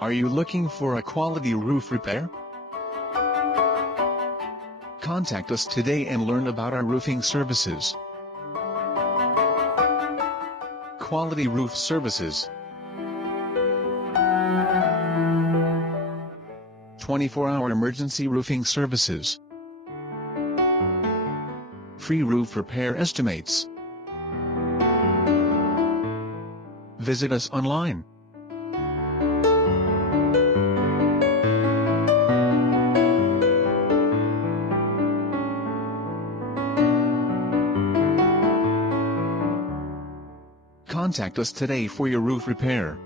Are you looking for a quality roof repair? Contact us today and learn about our roofing services. Quality Roof Services. 24-hour emergency roofing services. Free roof repair estimates. Visit us online. Contact us today for your roof repair.